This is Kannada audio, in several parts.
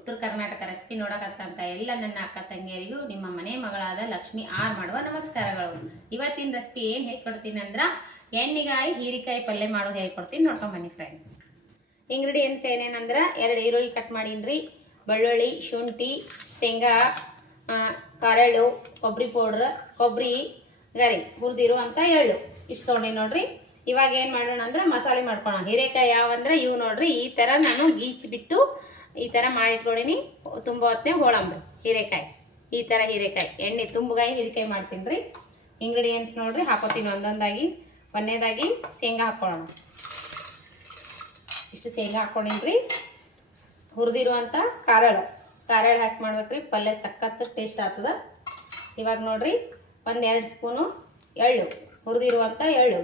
ಉತ್ತರ ಕರ್ನಾಟಕ ರೆಸಿಪಿ ನೋಡಕತ್ತಂತ ಎಲ್ಲ ನನ್ನ ಅಕ್ಕ ತಂಗಿಯರಿಗೂ ನಿಮ್ಮ ಮನೆ ಮಗಳಾದ ಲಕ್ಷ್ಮಿ ಆರ್ ಮಾಡುವ ನಮಸ್ಕಾರಗಳು. ಇವತ್ತಿನ ರೆಸಿಪಿ ಏನು ಹೇಳ್ಕೊಡ್ತೀನಿ ಅಂದ್ರೆ ಎಣ್ಣಿಗಾಯಿ ಹೀರಿಕಾಯಿ ಪಲ್ಯ ಮಾಡೋದು ಹೇಳ್ಕೊಡ್ತೀನಿ, ನೋಡ್ಕೊಂಡ್ ಬನ್ನಿ ಫ್ರೆಂಡ್ಸ್. ಇಂಗ್ರೀಡಿಯೆಂಟ್ಸ್ ಏನೇನಂದ್ರೆ 2 ಈರುಳ್ಳಿ ಕಟ್ ಮಾಡೀನಿ, ಬೆಳ್ಳುಳ್ಳಿ, ಶುಂಠಿ, ಶೇಂಗಾ, ಕರಳು, ಕೊಬ್ಬರಿ ಪೌಡ್ರ್, ಕೊಬ್ಬರಿ ಗರಿ ಹುರಿದಿರುವಂಥ ಎಳ್ಳು ಇಷ್ಟು ತೊಗೊಂಡಿ ನೋಡ್ರಿ. ಇವಾಗ ಏನು ಮಾಡೋಣ ಅಂದ್ರೆ ಮಸಾಲೆ ಮಾಡ್ಕೊಳ್ಳೋಣ. ಹೀರೆಕಾಯಿ ಯಾವಂದ್ರೆ ಇವು ನೋಡ್ರಿ, ಈ ಥರ ನಾನು ಗೀಚಿಬಿಟ್ಟು ಈ ಥರ ಮಾಡಿಟ್ಕೊಡೀನಿ. ತುಂಬ ಹೊತ್ತನೇ ಹೋಳಂಬ್ರಿ ಹೀರೆಕಾಯಿ, ಈ ಥರ ಹೀರೆಕಾಯಿ ಎಣ್ಣೆ ತುಂಬಗಾಯಿ ಹೀರೆಕಾಯಿ ಮಾಡ್ತೀನಿ ರೀ. ಇಂಗ್ರೀಡಿಯೆಂಟ್ಸ್ ನೋಡ್ರಿ ಹಾಕೋತೀನಿ ಒಂದೊಂದಾಗಿ. ಒಂದನೇದಾಗಿ ಶೇಂಗಾ ಹಾಕ್ಕೊಳ್ಳೋಣ. ಇಷ್ಟು ಶೇಂಗಾ ಹಾಕ್ಕೊಂಡಿನಿ ರೀ. ಹುರಿದಿರುವಂಥ ಕಾರಳು ಹಾಕಿ ಮಾಡ್ಬೇಕ್ರಿ, ಪಲ್ಯ ಸಖತ್ ಟೇಸ್ಟ್ ಆಗ್ತದ. ಇವಾಗ ನೋಡ್ರಿ 1-2 ಸ್ಪೂನು ಎಳ್ಳು, ಹುರಿದಿರುವಂಥ ಎಳ್ಳು,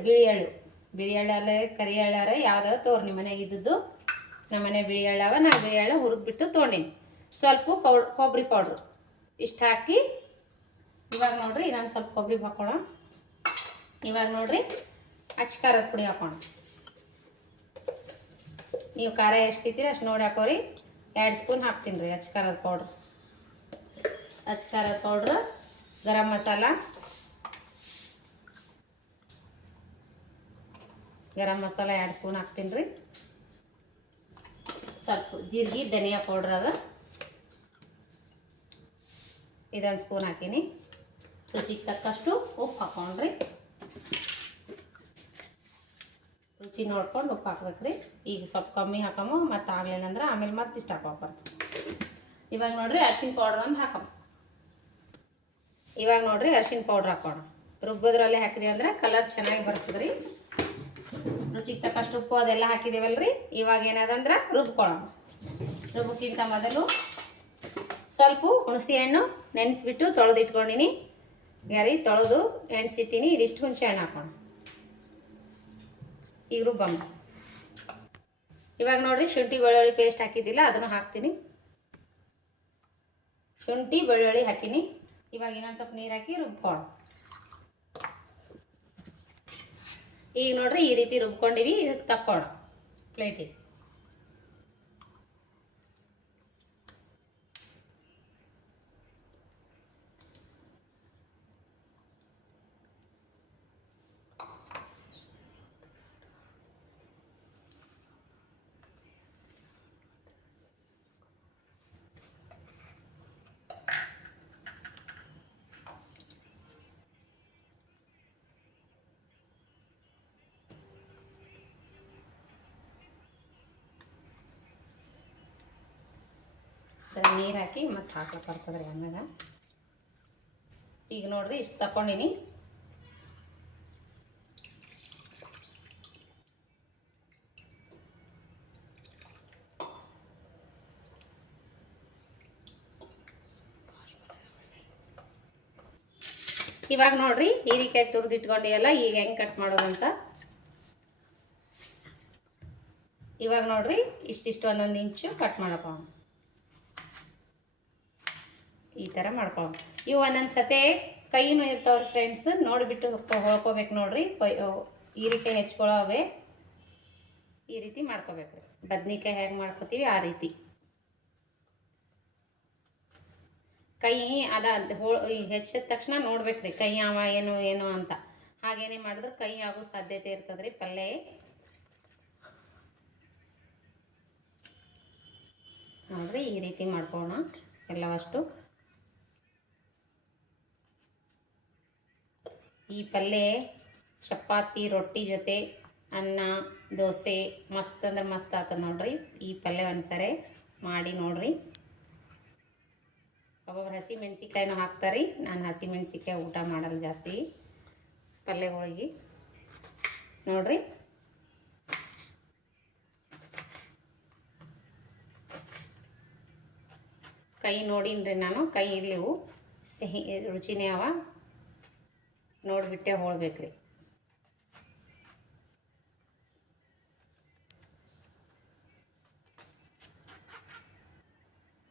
ಬಿಳಿ ಎಳ್ಳಲ್ಲ ಕರಿ ಎಳ್ಳಾರ ಯಾವ್ದಾರ ತೋರ್ ನಿಮ್ಮ ಮನೆಗೆ ಇದ್ದದ್ದು. ನಮ್ಮ ಮನೆ ಬಿಳಿ ಎಳ್ಳವ, ನಾನು ಬಿಳಿ ಎಳ್ಳು ಹುರಿದ್ಬಿಟ್ಟು ತೊಗೊಂಡಿನಿ. ಸ್ವಲ್ಪ ಕೊಬ್ಬರಿ ಪೌಡ್ರು ಇಷ್ಟು ಹಾಕಿ ಇವಾಗ ನೋಡ್ರಿ ಇನ್ನೊಂದು ಸ್ವಲ್ಪ ಕೊಬ್ಬರಿ ಹಾಕೋಣ. ಇವಾಗ ನೋಡ್ರಿ ಅಚ್ಚ ಖಾರದ ಪುಡಿ ಹಾಕೋಣ. ನೀವು ಖಾರ ಎಷ್ಟು ತಿಂತೀರಿ ಅಷ್ಟು ನೋಡಿ ಹಾಕೋರಿ. 2 ಸ್ಪೂನ್ ಹಾಕ್ತೀನಿ ರೀ ಅಚ್ಚ ಖಾರದ ಪೌಡ್ರು, ಗರಂ ಮಸಾಲ, ಗರಂ ಮಸಾಲ 2 ಸ್ಪೂನ್ ಹಾಕ್ತೀನಿ ರೀ. ಸ್ವಲ್ಪ ಜೀರಿಗೆ ಧನಿಯಾ ಪೌಡ್ರ್ ಅದ ಇದೊಂದು ಸ್ಪೂನ್ ಹಾಕೀನಿ. ರುಚಿಗೆ ತಕ್ಕಷ್ಟು ಉಪ್ಪು ಹಾಕೊಂಡ್ರಿ. ರುಚಿ ನೋಡ್ಕೊಂಡು ಉಪ್ಪು ಹಾಕ್ಬೇಕ್ರಿ. ಈಗ ಸ್ವಲ್ಪ ಕಮ್ಮಿ ಹಾಕಮ್ಮ, ಮತ್ತು ಆಗಲಿಲ್ಲ ಅಂದ್ರೆ ಆಮೇಲೆ ಮತ್ತೆ ಇಷ್ಟು ಹಾಕೋಬಾರ್ದು. ಇವಾಗ ನೋಡ್ರಿ ಅರಿಶಿನ ಪೌಡ್ರ್ ಒಂದು ಹಾಕಮ್ಮ. ಇವಾಗ ನೋಡ್ರಿ ಅರಿಶಿನ ಪೌಡ್ರ್ ಹಾಕೋಣ. ರುಬ್ಬೋದ್ರಲ್ಲೇ ಹಾಕಿದ್ವಿ ಅಂದ್ರೆ ಕಲರ್ ಚೆನ್ನಾಗಿ ಬರ್ತದೆ ರೀ. ರುಚಿಗೆ ತಕ್ಕಷ್ಟು ಉಪ್ಪು ಅದೆಲ್ಲ ಹಾಕಿದೇವಲ್ರಿ. ಇವಾಗ ಏನದಂದ್ರೆ ರುಬ್ಕೊಳ್ಳೋಣ. ರುಬ್ಬಕ್ಕಿಂತ ಮೊದಲು ಸ್ವಲ್ಪ ಹುಣಸೆ ಹಣ್ಣು ನೆನೆಸ್ಬಿಟ್ಟು ತೊಳೆದು ಇಟ್ಕೊಂಡಿನಿ. ತೊಳೆದು ಎಣ್ಸಿಟ್ಟಿನಿ. ಇದಿಷ್ಟು ಹುಣಸೆ ಹಣ್ಣು ಹಾಕೋಣ. ಈಗ ರುಬ್ಬಮ್ಮ. ಇವಾಗ ನೋಡ್ರಿ ಶುಂಠಿ ಬೆಳ್ಳುಳ್ಳಿ ಪೇಸ್ಟ್ ಹಾಕಿದ್ದಿಲ್ಲ, ಅದನ್ನು ಹಾಕ್ತೀನಿ. ಶುಂಠಿ ಬೆಳ್ಳುಳ್ಳಿ ಹಾಕಿನಿ. ಇವಾಗ ಇನ್ನೊಂದು ಸ್ವಲ್ಪ ನೀರು ಹಾಕಿ ರುಬ್ಕೊಳ್ಳೋಣ. ಈಗ ನೋಡ್ರಿ ಈ ರೀತಿ ರುಬ್ಕೊಂಡಿವಿ. ಇದಕ್ಕೆ ತಕ್ಕೋಣ ಪ್ಲೇಟಿಗೆ. ನೀರು ಹಾಕಿ ಮತ್ತೆ ಹಾಕಕ್ಕೆ ಬರ್ತದೆ ರೀ ಹಂಗಾಗ. ಈಗ ನೋಡ್ರಿ ಇಷ್ಟು ತಗೊಂಡಿನಿ. ಇವಾಗ ನೋಡ್ರಿ ಹೀರೆಕಾಯಿ ತುರಿದಿಟ್ಕೊಂಡಿಯಲ್ಲ, ಈಗ ಹೆಂಗೆ ಕಟ್ ಮಾಡೋದಂತ. ಇವಾಗ ನೋಡ್ರಿ ಇಷ್ಟಿಷ್ಟು 1 ಇಂಚು ಕಟ್ ಮಾಡಪ್ಪ. ಈ ಥರ ಮಾಡ್ಕೊಳ್ಳೋಣ. ಇವು ಒಂದೊಂದು ಸತೆ ಕೈನೂ ಇರ್ತಾವ್ರಿ ಫ್ರೆಂಡ್ಸ್, ನೋಡಿಬಿಟ್ಟು ಹೊಳ್ಕೋಬೇಕು ನೋಡ್ರಿ. ಹೀರೆಕಾಯಿ ಹೆಚ್ಕೊಳ್ಳೋವೆ ಈ ರೀತಿ ಮಾಡ್ಕೋಬೇಕ್ರಿ. ಬದ್ನಿಕಾಯಿ ಹೇಗೆ ಮಾಡ್ಕೋತೀವಿ ಆ ರೀತಿ. ಕೈ ಹೆಚ್ಚಿದ ತಕ್ಷಣ ನೋಡ್ಬೇಕ್ರಿ ಕೈ ಅವ ಏನು ಅಂತ. ಹಾಗೇನೆ ಮಾಡಿದ್ರೆ ಕೈ ಆಗೋ ಸಾಧ್ಯತೆ ಇರ್ತದ್ರಿ ಪಲ್ಯ. ನೋಡ್ರಿ ಈ ರೀತಿ ಮಾಡ್ಕೊಳ್ಳೋಣ ಎಲ್ಲವಷ್ಟು. ಈ ಪಲ್ಯ ಚಪಾತಿ ರೊಟ್ಟಿ ಜೊತೆ, ಅನ್ನ ದೋಸೆ ಮಸ್ತ್ ಅಂದ್ರೆ ಮಸ್ತ್ ಆಗ್ತದೆ ನೋಡ್ರಿ. ಈ ಪಲ್ಯ ಒಂದ್ಸರಿ ಮಾಡಿ ನೋಡ್ರಿ. ಒಬ್ಬೊಬ್ರು ಹಸಿ ಮೆಣಸಿಕಾಯಿನೂ ಹಾಕ್ತಾರೆ. ನಾನು ಹಸಿ ಮೆಣಸಿಕಾಯಿ ಊಟ ಮಾಡಲ್ಲ ಜಾಸ್ತಿ ಪಲ್ಯಗಳಿಗೆ. ನೋಡ್ರಿ ಕೈ ನೋಡಿನ್ರಿ ನಾನು. ಕೈ ಇಲ್ಲಿವು ಸಿಹಿ ರುಚಿನೇ ಅವ, ನೋಡಿಬಿಟ್ಟೆ ಹೋಳ್ಬೇಕ್ರಿ.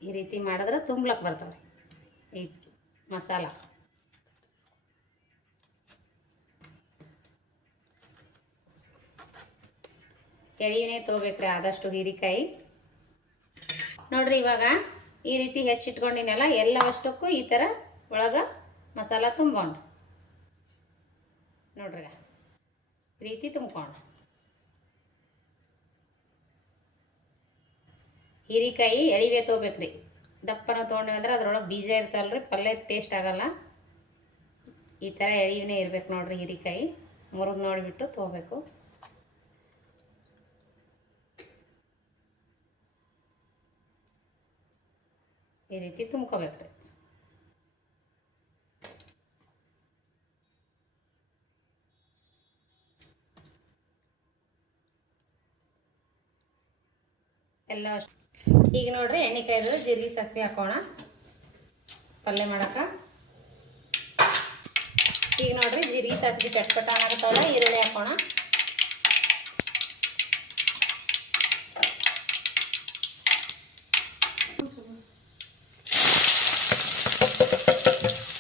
ಈ ರೀತಿ ಮಾಡಿದ್ರೆ ತುಂಬಲಕ್ಕೆ ಬರ್ತಾವೆ ಈ ಮಸಾಲ. ಎಳೆಯೇ ತೊಗೋಬೇಕ್ರಿ ಆದಷ್ಟು ಹೀರೆಕಾಯಿ. ನೋಡ್ರಿ ಇವಾಗ ಈ ರೀತಿ ಹೆಚ್ಚಿಟ್ಕೊಂಡಿನೆಲ್ಲ ಎಲ್ಲವಷ್ಟಕ್ಕೂ ಈ ಥರ ಒಳಗೆ ಮಸಾಲ ತುಂಬ್ಕೊಂಡು ನೋಡ್ರಿ ಈ ರೀತಿ ತುಂಬ್ಕೊಂಡು ಹೀರಿಕಾಯಿ ಎಳಿವೆ ತೊಗೋಬೇಕ್ರಿ. ದಪ್ಪನ ತೊಗೊಂಡ್ವಿ ಅಂದ್ರೆ ಅದ್ರೊಳಗೆ ಬೀಜ ಇರ್ತಾವಲ್ರಿ, ಪಲ್ಯ ಟೇಸ್ಟ್ ಆಗಲ್ಲ. ಈ ಥರ ಎಳಿವೇ ಇರ್ಬೇಕು ನೋಡ್ರಿ. ಹೀರಿಕಾಯಿ ಮುರಿದು ನೋಡಿಬಿಟ್ಟು ತೊಗೋಬೇಕು. ಈ ರೀತಿ ತುಂಬ್ಕೋಬೇಕ್ರಿ. ಎಲ್ಲ ಈಗ ನೋಡ್ರಿ ಎಣ್ಣೆ ಕಾಯ್ದು ಜೀರಿಗೆ ಸಾಸಿವೆ ಹಾಕೋಣ ಪಲ್ಯ ಮಾಡಕ್ಕೆ. ಈಗ ನೋಡ್ರಿ ಜೀರಿಗೆ ಸಾಸಿವೆ ಚಟ್ಪಟ ಆಗತ್ತಲ್ಲ, ಈರುಳ್ಳಿ ಹಾಕೋಣ.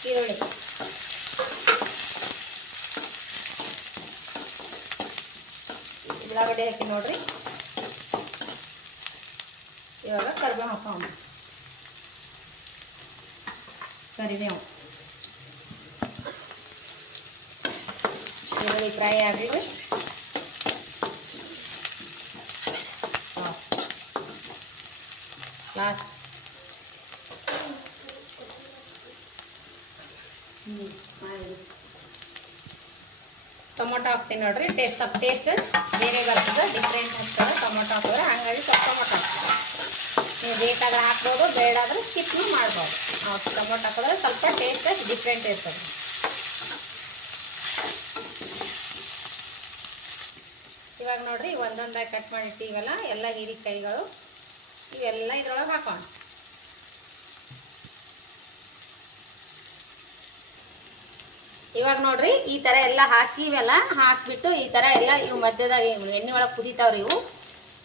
ಈರುಳ್ಳಿ ಉಳ್ಳಾಗಡ್ಡೆ ಹಾಕಿ ನೋಡ್ರಿ. ಇವಾಗ ಕರಿಬೇವು ಹಾಕೋಣ. ಕರಿಬೇವು ಈರುಳ್ಳಿ ಫ್ರೈ ಆಗಲಿ. ಲಾಸ್ಟ್ ಟೊಮೊಟೊ ಹಾಕ್ತೀನಿ ನೋಡ್ರಿ. ಟೇಸ್ಟ್ ಬೇರೆ ಬರ್ತದೆ, ಡಿಫ್ರೆಂಟ್ ಆಗ್ತದೆ ಟೊಮೊಟೊ ಹಾಕಿದ್ರೆ. ಹಾಗಾಗಿ ಸ್ವಲ್ಪ ಟೊಮೊಟೊ ಹಾಕ್ತೀವಿ. ನೀವು ಬೇಕಾದ್ರೆ ಹಾಕ್ಬೋದು, ಬೇಡಾದ್ರೆ ಸ್ಕಿಪ್ನು ಮಾಡ್ಬೋದು. ಟೊಮೊಟೊ ಹಾಕಿದ್ರೆ ಸ್ವಲ್ಪ ಟೇಸ್ಟ್ ಡಿಫ್ರೆಂಟ್ ಇರ್ತದೆ. ಇವಾಗ ನೋಡ್ರಿ ಒಂದೊಂದಾಗಿ ಕಟ್ ಮಾಡಿರ್ತೀವಲ್ಲ ಎಲ್ಲ ಹೀರಿಕಾಯಿಗಳು, ಇವೆಲ್ಲ ಇದ್ರೊಳಗೆ ಹಾಕೋಣ. ಇವಾಗ ನೋಡ್ರಿ ಈ ಥರ ಎಲ್ಲ ಹಾಕಿವೆಲ್ಲ ಹಾಕಿಬಿಟ್ಟು ಈ ಥರ ಎಲ್ಲ ಇವು ಮಧ್ಯದಾಗ ಎಣ್ಣೆ ಒಳಗೆ ಕುದೀತಾವ್ರಿ. ಇವು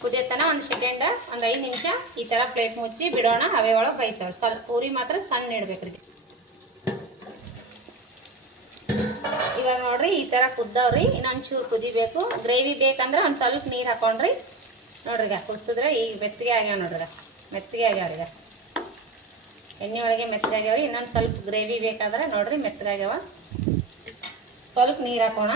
ಕುದಿಯತನ ಒಂದು ಸೆಕೆಂಡ್, ಒಂದು 5 ನಿಮಿಷ ಈ ಥರ ಪ್ಲೇಟ್ ಮುಚ್ಚಿ ಬಿಡೋಣ. ಹವೆ ಒಳಗೆ ಬೈತಾವ್ರಿ. ಸ್ವಲ್ಪ ಪೂರಿ ಮಾತ್ರ ಸಣ್ಣ ಇಡ್ಬೇಕ್ರಿ. ಇವಾಗ ನೋಡ್ರಿ ಈ ಥರ ಕುದ್ದವ್ರಿ. ಇನ್ನೊಂದು ಚೂರು ಕುದಿಬೇಕು. ಗ್ರೇವಿ ಬೇಕಂದ್ರೆ ಒಂದು ಸ್ವಲ್ಪ ನೀರು ಹಾಕೊಂಡ್ರಿ. ನೋಡ್ರಿ ಈಗ ಕುದಿಸಿದ್ರೆ ಈಗ ಮೆತ್ತಗೆ ಆಗ್ಯಾವ ನೋಡ್ರಿ. ಮೆತ್ತಗೆ ಆಗ್ಯಾವ್ರಿ. ಈಗ ಎಣ್ಣೆ ಒಳಗೆ ಮೆತ್ತಗೆ ಆಗ್ಯಾವ್ರಿ. ಇನ್ನೊಂದು ಸ್ವಲ್ಪ ಗ್ರೇವಿ ಬೇಕಾದ್ರೆ ನೋಡ್ರಿ ಮೆತ್ತಗಾಗ್ಯಾವ. ಸ್ವಲ್ಪ ನೀರು ಹಾಕೋಣ.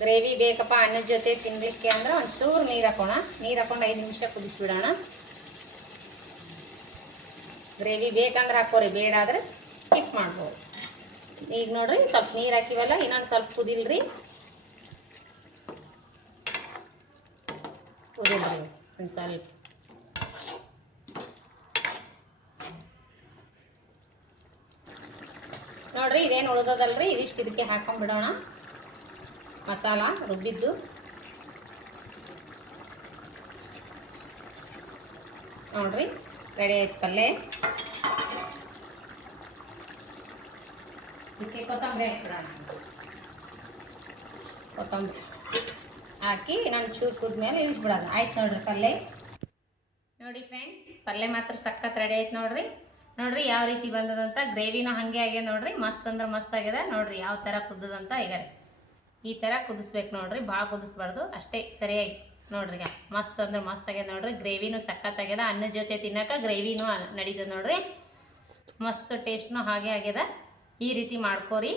ಗ್ರೇವಿ ಬೇಕಪ್ಪ ಅನ್ನದ ಜೊತೆ ತಿನ್ಲಿಕ್ಕೆ ಅಂದ್ರೆ ಒಂಚೂರು ನೀರು ಹಾಕೋಣ. ನೀರು ಹಾಕೊಂಡು 5 ನಿಮಿಷ ಕುದಿಸ್ಬಿಡೋಣ. ಗ್ರೇವಿ ಬೇಕಂದ್ರೆ ಹಾಕೋರಿ, ಬೇಡಾದ್ರೆ ಸ್ಕಿಪ್ ಮಾಡ್ಬೋದು. ಈಗ ನೋಡ್ರಿ ಸ್ವಲ್ಪ ನೀರು ಹಾಕಿವಲ್ಲ, ಇನ್ನೊಂದು ಸ್ವಲ್ಪ ಕುದಿಲ್ರಿ. ಕುದಿಲ್ರಿ ಒಂದು ಸ್ವಲ್ಪ. ನೋಡ್ರಿ ಇದೇನು ಉಳ್ದದಲ್ರಿ, ಇದಿಷ್ಟು ಇದಕ್ಕೆ ಹಾಕೊಂಡ್ಬಿಡೋಣ. ಮಸಾಲ ರುಬ್ಬಿದ್ದು ನೋಡ್ರಿ ರೆಡಿ ಆಯ್ತು ಪಲ್ಯ. ಇದಕ್ಕೆ ಕೊತ್ತಂಬರಿ ಹಾಕ್ಬಿಡೋಣ. ಕೊತ್ತಂಬರಿ ಹಾಕಿ ನಾನು ಚೂರು ಕುದ್ಮೇಲೆ ಇಳಿಸ್ಬಿಡೋದು. ಆಯ್ತು ನೋಡ್ರಿ ಪಲ್ಯ. ನೋಡಿ ಫ್ರೆಂಡ್ಸ್, ಪಲ್ಯ ಮಾತ್ರ ಸಖತ್ ರೆಡಿ ಆಯ್ತು ನೋಡ್ರಿ. ನೋಡ್ರಿ ಯಾವ ರೀತಿ ಬಂದದಂತ. ಗ್ರೇವಿನೂ ಹಾಗೆ ಆಗ್ಯದ ನೋಡ್ರಿ. ಮಸ್ತ್ ಅಂದ್ರೆ ಮಸ್ತ್ ಆಗ್ಯದ ನೋಡ್ರಿ. ಯಾವ ಥರ ಕುದ್ದದಂತ ಈಗ ಈ ಥರ ಕುದಿಸ್ಬೇಕು ನೋಡ್ರಿ. ಭಾಳ ಕುದಿಸ್ಬಾರ್ದು, ಅಷ್ಟೇ ಸರಿಯಾಗಿ ನೋಡ್ರಿ. ಈಗ ಮಸ್ತ್ ಅಂದ್ರೆ ಮಸ್ತ್ ಆಗ್ಯದ ನೋಡ್ರಿ. ಗ್ರೇವಿನೂ ಸಖತ್ ಆಗ್ಯದ. ಅನ್ನದ ಜೊತೆ ತಿನ್ನಕ ಗ್ರೇವಿನೂ ನಡೀತದ ನೋಡ್ರಿ. ಮಸ್ತ್ ಟೇಸ್ಟ್ನೂ ಹಾಗೆ ಆಗ್ಯದ. ಈ ರೀತಿ ಮಾಡ್ಕೋರಿ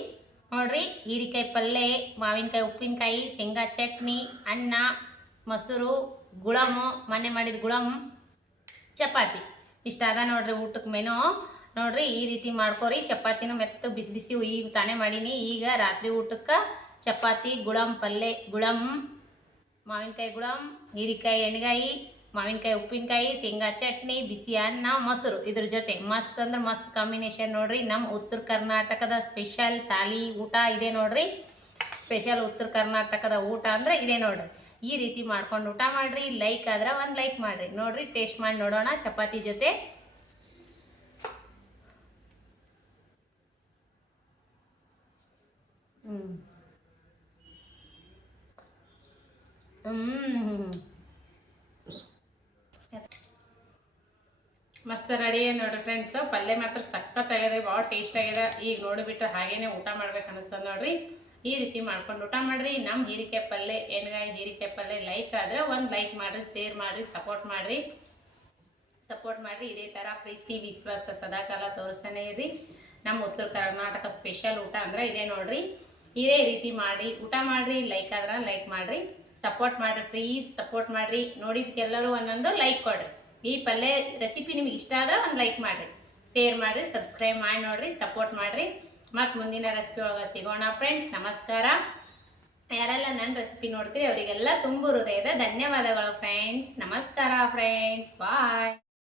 ನೋಡ್ರಿ. ಹೀರಿಕಾಯಿ ಪಲ್ಯ, ಮಾವಿನಕಾಯಿ ಉಪ್ಪಿನಕಾಯಿ, ಶೇಂಗಾ ಚಟ್ನಿ, ಅನ್ನ, ಮೊಸರು, ಗುಳಮು, ಮನೆ ಮಾಡಿದ ಗುಳಮು, ಚಪಾತಿ. ಇಷ್ಟ ಅದ ನೋಡ್ರಿ ಊಟಕ್ಕೆ ಮೆನು. ನೋಡ್ರಿ ಈ ರೀತಿ ಮಾಡ್ಕೋರಿ. ಚಪಾತಿನೂ ಮೆತ್ತ ಬಿಸಿ ಬಿಸಿ ಈಗ ತಾನೇ ಮಾಡೀನಿ. ಈಗ ರಾತ್ರಿ ಊಟಕ್ಕೆ ಚಪಾತಿ, ಗುಳಂ ಪಲ್ಯ, ಗುಳಂ ಮಾವಿನಕಾಯಿ ಗುಳಂ, ಹೀರಿಕಾಯಿ ಎಣ್ಗಾಯಿ, ಮಾವಿನಕಾಯಿ ಉಪ್ಪಿನಕಾಯಿ, ಶೇಂಗಾ ಚಟ್ನಿ, ಬಿಸಿ ಅನ್ನ, ಮೊಸರು. ಇದ್ರ ಜೊತೆ ಮಸ್ತ್ ಅಂದ್ರೆ ಮಸ್ತ್ ಕಾಂಬಿನೇಷನ್ ನೋಡ್ರಿ. ನಮ್ಮ ಉತ್ತರ ಕರ್ನಾಟಕದ ಸ್ಪೆಷಲ್ ಥಾಲಿ ಊಟ ಇದೆ ನೋಡ್ರಿ. ಸ್ಪೆಷಲ್ ಉತ್ತರ ಕರ್ನಾಟಕದ ಊಟ ಅಂದ್ರೆ ಇದೆ ನೋಡ್ರಿ. ಈ ರೀತಿ ಮಾಡ್ಕೊಂಡು ಊಟ ಮಾಡ್ರಿ. ಲೈಕ್ ಆದ್ರೆ ಒಂದು ಲೈಕ್ ಮಾಡ್ರಿ. ನೋಡ್ರಿ ಟೇಸ್ಟ್ ಮಾಡಿ ನೋಡೋಣ ಚಪಾತಿ ಜೊತೆ. ಮಸ್ತ್ ರೆಡಿ ನೋಡ್ರಿ ಫ್ರೆಂಡ್ಸ್. ಪಲ್ಯ ಮಾತ್ರ ಸಖತ್ ಆಗ್ಯದ, ಭಾಳ ಟೇಸ್ಟ್ ಆಗ್ಯದ. ಈಗ ನೋಡಿಬಿಟ್ರೆ ಹಾಗೇನೆ ಊಟ ಮಾಡ್ಬೇಕು ಅನಿಸ್ತದ ನೋಡ್ರಿ. ಈ ರೀತಿ ಮಾಡ್ಕೊಂಡು ಊಟ ಮಾಡ್ರಿ. ನಮ್ಮ ಹೀರಿಕಾಯಿ ಪಲ್ಯ, ಎಣ್ಗಾಯಿ ಹೀರಿಕಾಯಿ ಪಲ್ಯ ಲೈಕ್ ಆದ್ರೆ ಒಂದು ಲೈಕ್ ಮಾಡ್ರಿ, ಶೇರ್ ಮಾಡ್ರಿ, ಸಪೋರ್ಟ್ ಮಾಡ್ರಿ. ಸಪೋರ್ಟ್ ಮಾಡಿರಿ. ಇದೇ ಥರ ಪ್ರೀತಿ ವಿಶ್ವಾಸ ಸದಾಕಾಲ ತೋರಿಸ್ತಾನೆ ಇರ್ರಿ. ನಮ್ಮ ಉತ್ತರ ಕರ್ನಾಟಕ ಸ್ಪೆಷಲ್ ಊಟ ಅಂದ್ರೆ ಇದೇ ನೋಡ್ರಿ. ಇದೇ ರೀತಿ ಮಾಡಿ ಊಟ ಮಾಡ್ರಿ. ಲೈಕ್ ಆದ್ರೆ ಲೈಕ್ ಮಾಡ್ರಿ, ಸಪೋರ್ಟ್ ಮಾಡ್ರಿ, ಪ್ಲೀಸ್ ಸಪೋರ್ಟ್ ಮಾಡ್ರಿ. ನೋಡಿದ್ಕೆಲ್ಲರೂ ಒಂದೊಂದು ಲೈಕ್ ಕೊಡ್ರಿ. ಈ ಪಲ್ಯ ರೆಸಿಪಿ ನಿಮ್ಗೆ ಇಷ್ಟ ಆದ್ರೆ ಒಂದು ಲೈಕ್ ಮಾಡ್ರಿ, ಶೇರ್ ಮಾಡ್ರಿ, ಸಬ್ಸ್ಕ್ರೈಬ್ ಮಾಡಿ ನೋಡ್ರಿ, ಸಪೋರ್ಟ್ ಮಾಡ್ರಿ. ಮತ್ತು ಮುಂದಿನ ರೆಸಿಪಿ ಒಳಗೆ ಸಿಗೋಣ ಫ್ರೆಂಡ್ಸ್. ನಮಸ್ಕಾರ. ಯಾರೆಲ್ಲ ನನ್ನ ರೆಸಿಪಿ ನೋಡ್ತೀರಿ ಅವರಿಗೆಲ್ಲ ತುಂಬು ಹೃದಯದ ಧನ್ಯವಾದಗಳು ಫ್ರೆಂಡ್ಸ್. ನಮಸ್ಕಾರ ಫ್ರೆಂಡ್ಸ್, ಬಾಯ್.